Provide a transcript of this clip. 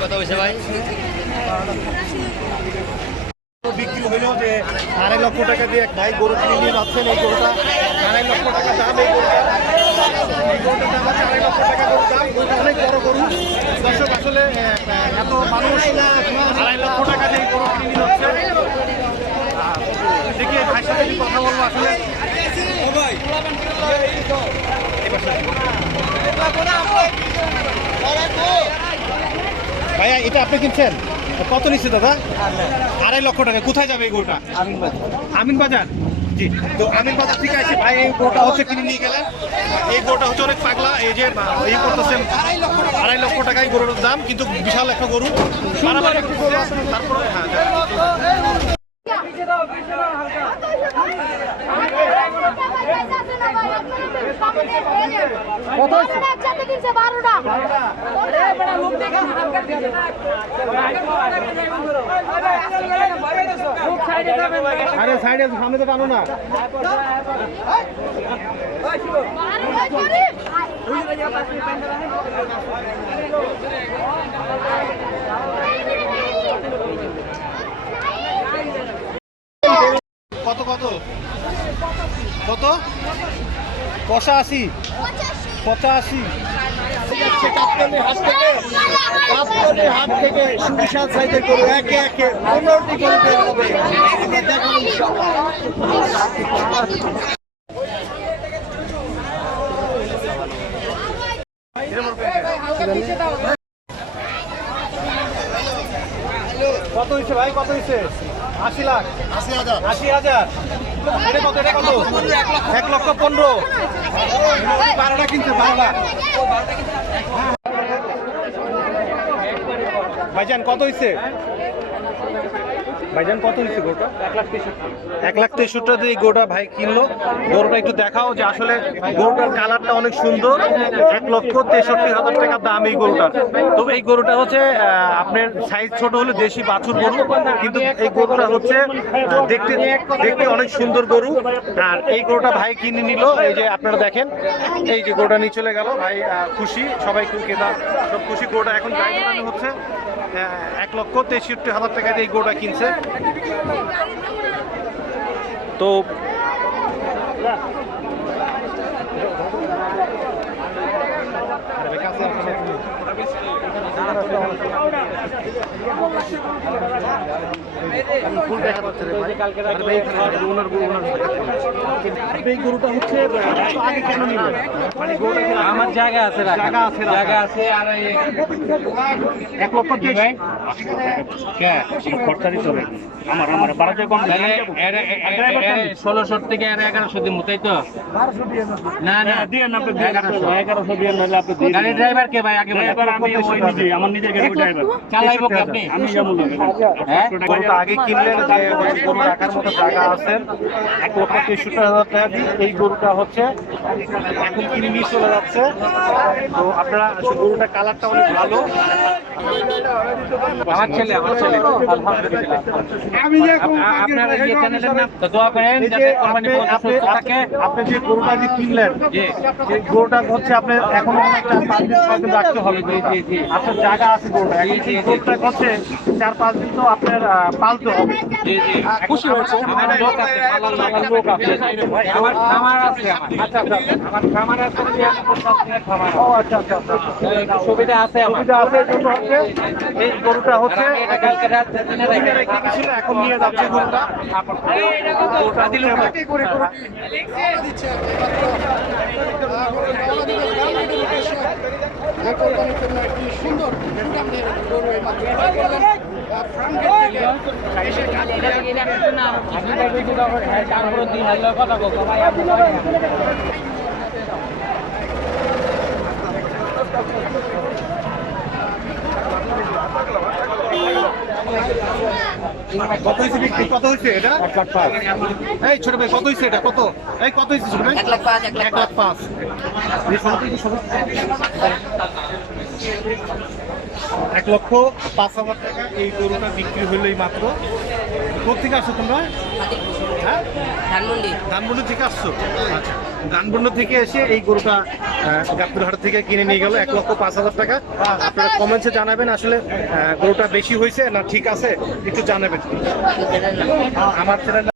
কত হয়েছে ভাই? বিক্রি হইল যে 2.5 লক্ষ টাকা দিয়ে এক ভাই গরু কিনে নিয়ে যাচ্ছেন। এই গরুটা 2.5 লক্ষ টাকা দাম। এই গরুটার দাম আছে 2.5 লক্ষ টাকা দাম। গরুটা অনেক বড় গরু। দর্শক আসলে এত মানুষ 2.5 লক্ষ টাকা দিয়ে গরু কিনে নিয়ে যাচ্ছে। দেখি ভাইয়ের সাথে কথা বলবো আসলে। ভাইয়া এটা আপনি কিনছেন কত নিচ্ছে দাদা? 2.5 লক্ষ টাকা। কোথায় যাবে এই গরুটা? আমিন বাজার। জি, তো আমিন বাজার ঠিক আছে ভাই। এই গরুটা হচ্ছে কিনে নিয়ে গেলেন। এই গরুটা হচ্ছে অনেক পাগলা। এই যে এই করতেছেন 2.5 লক্ষ টাকায় গরুর দাম, কিন্তু বিশাল একটা গরু। তারপরে আরে সাইডে সামনে তো টানো না। কত কত কত? 85 85। হাট থেকে সুবিশাল সাইজের গরু একে একে 15টি গরু বের হবে। কত হয়েছে ভাই? কত হয়েছে? 80 লাখ 80,000। এটা কত? এটা কত? 1 লক্ষ 15। 12টা কিনছে। 12টা। ভাইজান কত হয়েছে? ভাইজান কত হয়েছে গরুটা? 1,63,000 দিয়ে গরুটা ভাই কিনলো। গরুটা একটু দেখাও যে আসলে গরুটার কালারটা অনেক সুন্দর। 1,63,000 টাকা দাম এই গরুটার। তো এই গরুটা হচ্ছে আপনার সাইজ ছোট হলে দেশি বাছুর গরু, কিন্তু এই গরুটা হচ্ছে দেখতে দেখতে অনেক সুন্দর গরু। আর এই গরুটা ভাই কিনে নিল। এই যে আপনারা দেখেন, এই যে গরুটা নিয়ে চলে গেল। ভাই খুশি, সবাই ক্রেতা সব খুশি। গরুটা এখন গাড়ি বানানো হচ্ছে। 1,63,000 টাকা দিয়ে এই গরুটা কিনছে। তো আমার জায়গা আছে, জায়গা আছে। আর 1 লক্ষ খরচা দিতে হবে আমার। 1600 থেকে 1100 দিব, তাই তো? না না, দিয়ে না 1100 দিয়ে নিলে আপনি গাড়ি ড্রাইভার কে ভাই? আগে আমি ওই নিজে, আমার নিজের গাড়ি ড্রাইভার চালাইবো কি আপনি? আমি যাবো। হ্যাঁ, গরুটা আগে কিনলেন যে গরু রাখার মতো জায়গা আছে। 1,63,000 টাকা দিয়ে এই গরুটা হচ্ছে এখন কিনে নিয়ে চলে যাচ্ছে। তো আপনারা গরুটা কালারটা অনেক ভালো। আমার ছেলে আলহামদুলিল্লাহ। আমি যে আপনারা এই চ্যানেলের নাম তো দোয়া করেন যাতে কোরবানি সুস্থ থাকে। আপনি যে গরুটা যে কিনলেন, এই গরুটা হচ্ছে আপনি এখনো 4-5 দিন রাখতে হবে। আপনার জায়গা আছে গরুটা, এই গরুটা হচ্ছে 4-5 দিন তো আপনার পালতে হবে। খুশি হয়েছে? আমার লোক আছে, লোক আছে, আমার খামার আছে। আচ্ছা আচ্ছা, আমার খামার আছে, খামার। ও আচ্ছা আচ্ছা আচ্ছা, সুবিধা আছে, সুবিধা আছে। এই জন্য হচ্ছে এই গরুটা হচ্ছে এটা কালকে রাত রেখে গেছিল, এখন নিয়ে যাচ্ছে গরুটা। গরুটা দিলে সুন্দর কত হয়েছে বিক্রি? কত হয়েছে এটা? 1,05,000। এই ছোট ভাই কত হয়েছে এটা? কত? এই কত হয়েছে ছোট ভাই? 1,05,000। 1,05,000। এই সমিতি কি সমিতি 1,05,000 টাকা এই গরুটা বিক্রি হইলেই মাত্র। কোথা থেকে আসছো তোমরা? হ্যাঁ, ধানমন্ডি থেকে আসছো। বাছুর। আচ্ছা, গানবন্ড থেকে এসে এই গরুটা গাবতলী হাট থেকে কিনে নিয়ে গেল 1,05,000 টাকা। আপনারা কমেন্টসে জানাবেন আসলে গরুটা বেশি হয়েছে না ঠিক আছে, একটু জানাবেন। আমার চ্যানেল